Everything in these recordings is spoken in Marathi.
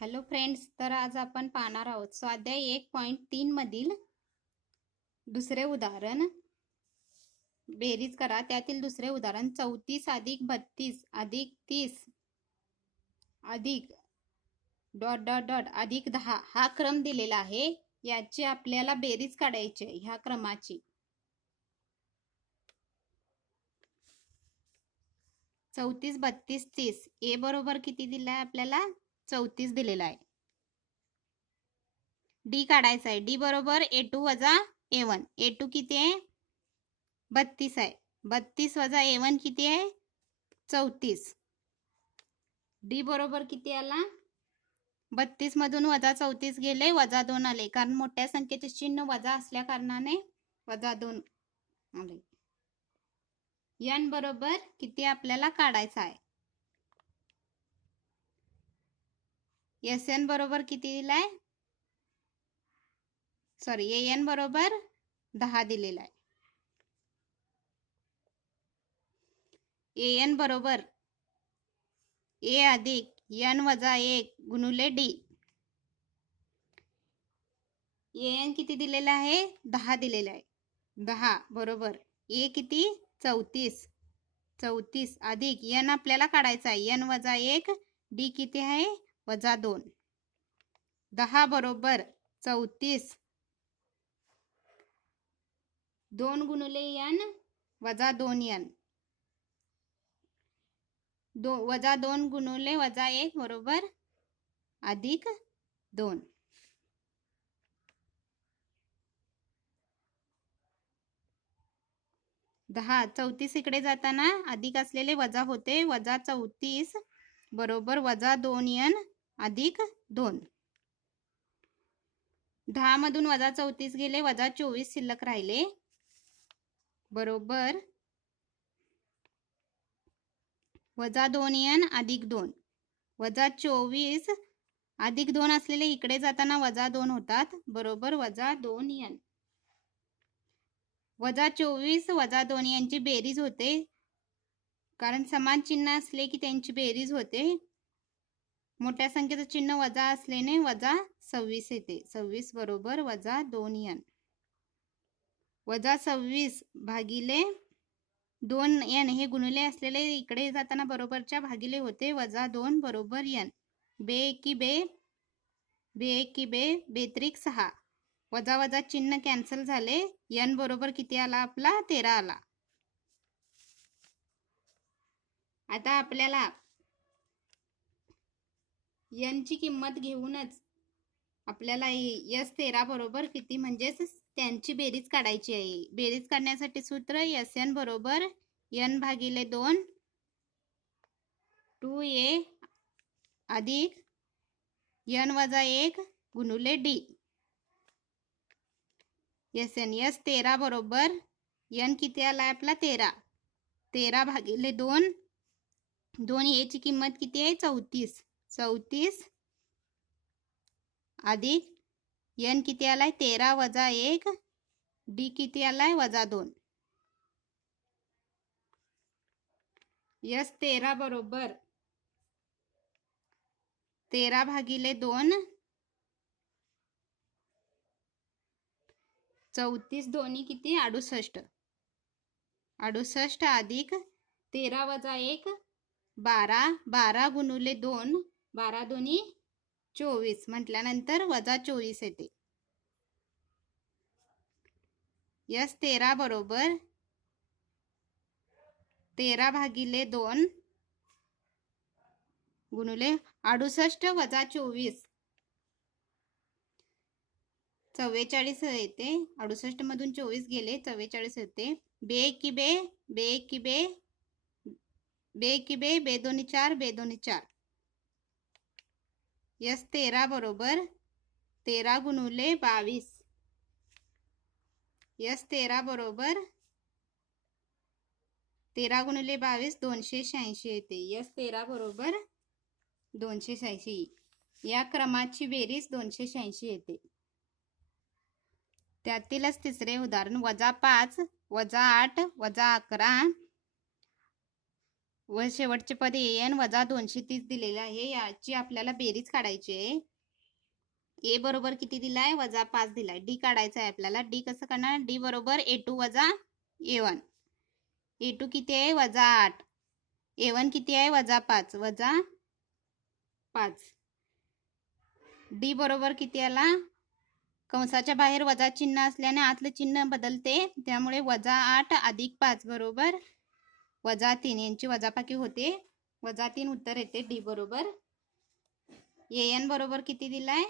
हॅलो फ्रेंड्स, तर आज आपण पाहणार आहोत स्वाध्याय 1.3 मधील दुसरे उदाहरण. बेरीज करा. त्यातील दुसरे उदाहरण 34 अधिक 32 अधिक 30 अधिक डॉट डॉट डॉट अधिक 10 हा क्रम दिलेला आहे. याची आपल्याला बेरीज काढायची आहे. ह्या क्रमाची 34 32 30 ए बरोबर किती दिला आहे आपल्याला? 34 दिलेला आहे. डी काढायचा आहे. डी बरोबर A2 वजा A1. A2 किती आहे? 32 आहे. 32 वजा A1 किती आहे? 34. डी बरोबर किती आला? 32 मधून वजा 34 गेले, वजा 2 आले, कारण मोठ्या संख्येचे चिन्ह वजा असल्या कारणाने वजा 2 आले. n बरोबर किती आपल्याला काढायचा आहे? SN बरोबर किती दिलाय? सॉरी, AN बरोबर 10 दिलेला आहे. AN बरोबर A अधिक n वजा 1 गुणुले D. AN किती दिलेला आहे? 10 दिलेला आहे. 10 बरोबर A किती? 34. 34 अधिक n आपल्याला काढायचा आहे. n वजा 1 D किती आहे? वजा 2. 10 बरोबर 34. 2 गुणुले n वजा 2n. वजा 2 गुणुले वजा 1 बरोबर अधिक 2. 10 34 इकडे जाताना अधिक असलेले वजा होते. वजा 34 बरोबर वजा 2n अधिक 2. 10 मधून वजा 34 गेले, वजा 24 शिल्लक राहिले, बरोबर वजा 2n अधिक 2. वजा 24 अधिक 2 असलेले इकडे जाताना वजा 2 होतात, बरोबर वजा 2n. वजा 24 वजा 2 यांची बेरीज होते, कारण समान चिन्ह असले की त्यांची बेरीज होते. मोठ्या संख्येचं चिन्ह वजा असल्याने वजा 26 येते. 26 बरोबर वजा 2n. वजा 26 भागिले 2n हे गुणिले असलेले इकडे जाताना बरोबरच्या भागिले होते, वजा 2 बरोबर n. बे एकी बे, बे एकी बे, बेत्रिक 6. वजा वजा चिन्ह कॅन्सल झाले. n बरोबर किती आला आपला? 13 आला. आता आपल्याला n ची किंमत घेऊनच आपल्याला S13 बरोबर किती म्हणजेच त्यांची बेरीज काढायची आहे. बेरीज काढण्यासाठी सूत्र SN बरोबर n भागिले 2 2a अधिक n वजा 1 गुणुले D. SN S13 बरोबर n किती आलाय आपला? 13. 13 भागिले 2 2a ची किंमत किती आहे? 34. 34 अधिक n किती आलाय? 13 वजा 1 D किती आलाय? वजा 2. S13 बरोबर 13 भागिले 2 34 दोन्ही किती? 68. 68 अधिक 13 वजा 1 12. 12 गुणुले 2 12 दोन्ही 24 म्हटल्यानंतर वजा 24 येते. S13 बरोबर 13 भागिले 2 गुणुले 68 वजा 24 44 येते. 68 मधून 24 गेले, 44 येते. बे एकी बे, बे एकी बे, बे एकी बे, बे दोन्ही 4, बे दोन्ही 4. S13 बरोबर 13 गुणुले 22. S13 बरोबर 13 गुणिले 22 286 येते. S13 बरोबर 286. या क्रमाची बेरीज 286 येते. त्यातीलच तिसरे उदाहरण वजा 5 वजा 8 वजा 11 व शेवटचे पद एन वजा 230 दिलेले आहे. याची आपल्याला बेरीज काढायची आहे. ए बरोबर किती दिलाय? वजा 5 दिलाय. डी काढायचा आहे आपल्याला. डी कसं करणार? डी बरोबर A2 वजा A1. A2 किती आहे? वजा 8. A1 किती आहे? वजा 5. वजा 5. डी बरोबर किती आला? कंसाच्या बाहेर वजा चिन्ह असल्याने आतलं चिन्ह बदलते, त्यामुळे वजा 8 अधिक 5 बरोबर वजा 3. यांची वजाबाकी होते. वजा 3 उत्तर येते डी बरोबर. एन बरोबर किती दिलाय?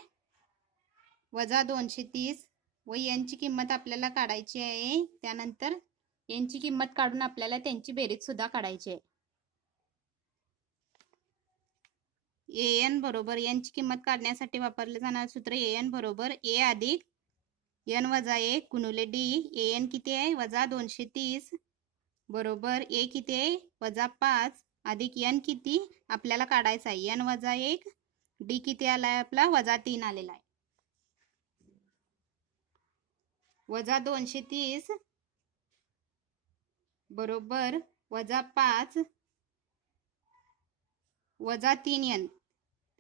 वजा 230. व यांची किंमत आपल्याला काढायची आहे. त्यानंतर यांची किंमत काढून आपल्याला त्यांची बेरीज सुद्धा काढायची आहे. एन बरोबर यांची किंमत काढण्यासाठी वापरले जाणारे सूत्र एन बरोबर ए अधिक एन वजा 1 गुणिले डी. एन किती आहे? वजा 230 बरोबर ए किती आहे? वजा 5 अधिक एन किती आपल्याला काढायचा आहे? एन वजा 1. डी किती आलाय आपला? वजा 3 आलेला आहे. वजा 230 बरोबर वजा 5 वजा 3n.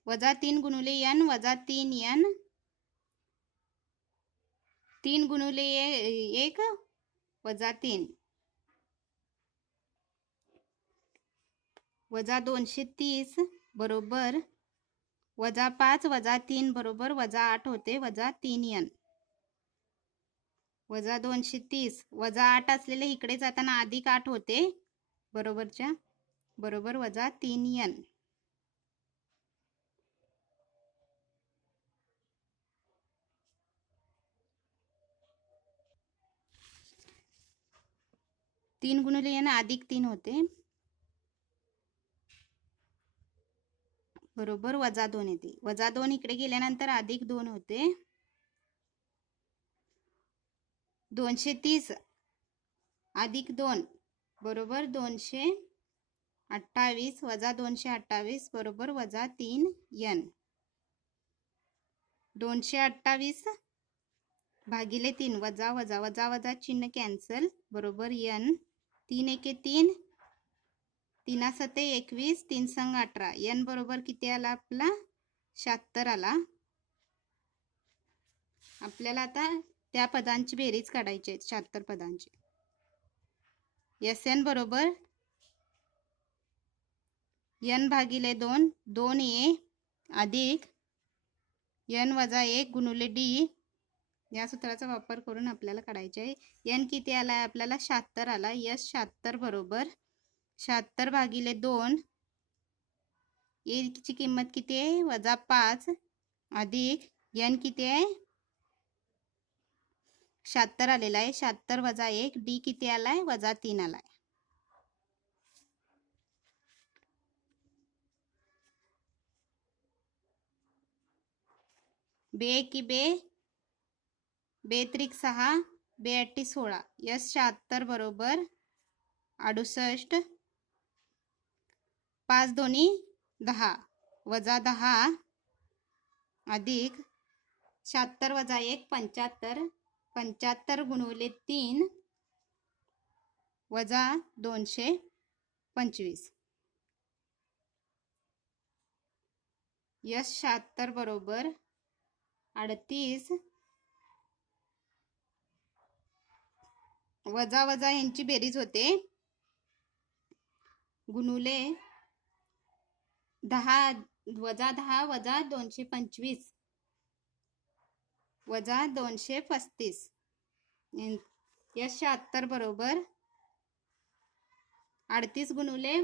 वजा 3 गुणिले n वजा 3n. 3 गुणिले 1 वजा 3 वजा 230 बरोबर वजा 5 वजा 3 बरोबर वजा 8 होते. वजा 3n. वजा 230 वजा 8 असलेले इकडे जाताना अधिक 8 होते बरोबरच्या बरोबर वजा 3n. तीन गुणिले n अधिक 3 होते बरोबर वजा 2 येते. वजा 2 इकडे गेल्यानंतर अधिक 2 होते. 230 अधिक 2 बरोबर 228 वजा 228 बरोबर वजा 3n. 228 भागिले 3 वजा वजा वजा वजा चिन्ह कॅन्सल बरोबर n. 3 एके 3 3 सते 21 3 संग 18. n बरोबर किती आला आपला? 76 आला. आपल्याला आता त्या पदांची बेरीज काढायची आहे. 76 पदांची. Sn बरोबर n भागिले 2 2a अधिक n वजा 1 गुणिले डी. या सूत्राचा वापर करून आपल्याला काढायचे आहे. n किती आलाय आपल्याला? 76 आला. यस 76 बरोबर 76 भागिले 2 ए ची किंमत किती आहे? वजा 5 अधिक n किती आहे? 76 आलेला आहे. 76 वजा 1 डी किती आलाय? वजा 3 आलाय. बे की बे त्रिक 6 बे 8 16. यस 76 बरोबर 68 5 दोन्ही 10 वजा 10 अधिक 76 वजा 1 75 75 गुणिले 3 वजा 225. यस 76 बरोबर 38 वजा वजा यांची बेरीज होते गुणुले 10 वजा 10 वजा 225 वजा 235. यस 76 बरोबर 38 गुणुले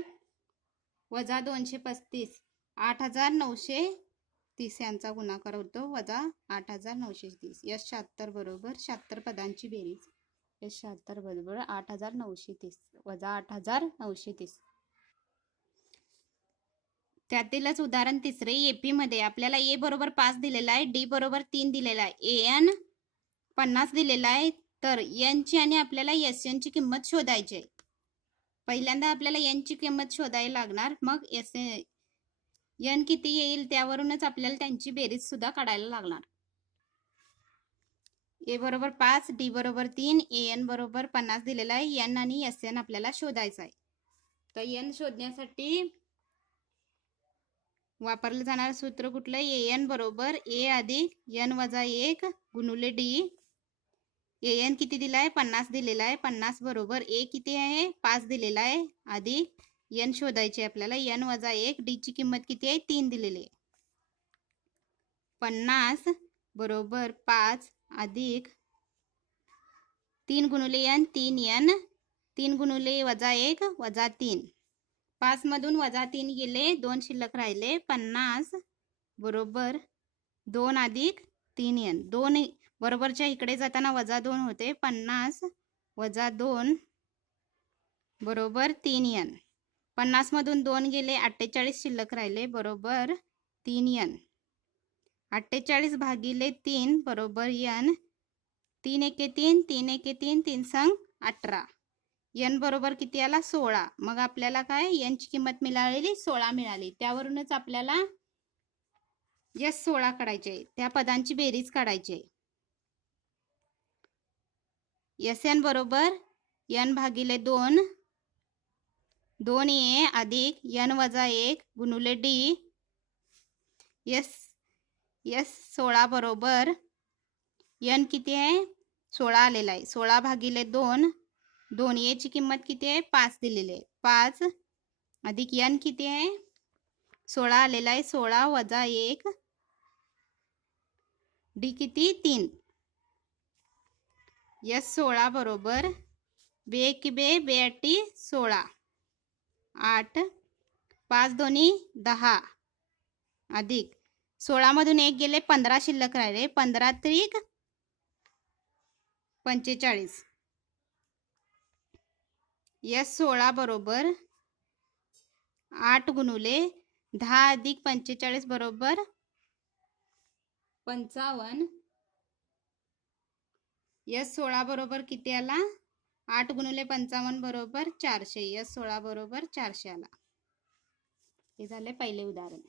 वजा 235 8930 यांचा गुणाकार होतो वजा 8930. यस 76 बरोबर 76 पदांची बेरीज. यस 76 बरोबर 8930 वजा 8930. त्यातीलच उदाहरण तिसरे. एपी मध्ये आपल्याला ए बरोबर 5 दिलेला आहे, डी बरोबर 3 दिलेला आहे, एन 50 दिलेला आहे. तर एन ची आणि आपल्याला एस एन ची किंमत शोधायची आहे. पहिल्यांदा आपल्याला एन ची किंमत शोधायला लागणार, मग एस एन किती येईल त्यावरूनच आपल्याला त्यांची बेरीज सुद्धा काढायला लागणार. ए बरोबर 5 डी बरोबर 3 एन बरोबर 50 दिलेला आहे. एन आणि एस एन आपल्याला शोधायचा आहे. तर n शोधण्यासाठी वापरलं जाणारं सूत्र कुठलं? an बरोबर a अधिक n वजा 1 गुणुले d. an किती दिलाय? 50 दिलेला आहे. 50 बरोबर a किती आहे? 5 दिलेला आहे. अधिक n शोधायचे आपल्याला. n वजा 1 d ची किंमत किती आहे? 3 दिलेली आहे. 50 बरोबर 5 अधिक 3 गुणुले n 3n 3 गुणुले वजा 1 वजा 3. 5 मधून वजा 3 गेले, 2 शिल्लक राहिले. 50 बरोबर 2 अधिक 3n. 2 बरोबरच्या इकडे जाताना वजा 2 होते. 50 वजा 2 बरोबर 3n. 50 मधून 2 गेले, 48 शिल्लक राहिले. बरोबर 3n. 48 भागिले 3 बरोबर n. 3 एके 3 3 एके 3 3 संग 18. n बरोबर किती आला? 16. मग आपल्याला काय? n ची किंमत मिळालेली 16 मिळाली. त्यावरूनच आपल्याला S16 काढायचे, त्या पदांची बेरीज काढायची. Sn बरोबर n भागिले 2 2a अधिक n वजा 1 गुणुले d. S16 बरोबर n किती आहे? 16 आलेला आहे. 16 भागिले 2 2 a ची किंमत किती आहे? 5 दिलेली आहे. 5 अधिक n किती आहे? 16 आलेला आहे. 16 वजा 1 d किती? 3. S16 बरोबर 2 एकी 2 2 आठी 16 8 5 दोन्ही 10 अधिक 16 मधून 1 गेले, 15 शिल्लक राहिले. 15 त्रिक 45. S16 बरोबर 8 गुणुले 10 अधिक 45 बरोबर 55. S16 बरोबर किती आला? 8 गुणुले 55 बरोबर 400. S16 बरोबर 400 आला. हे झाले पहिले उदाहरण.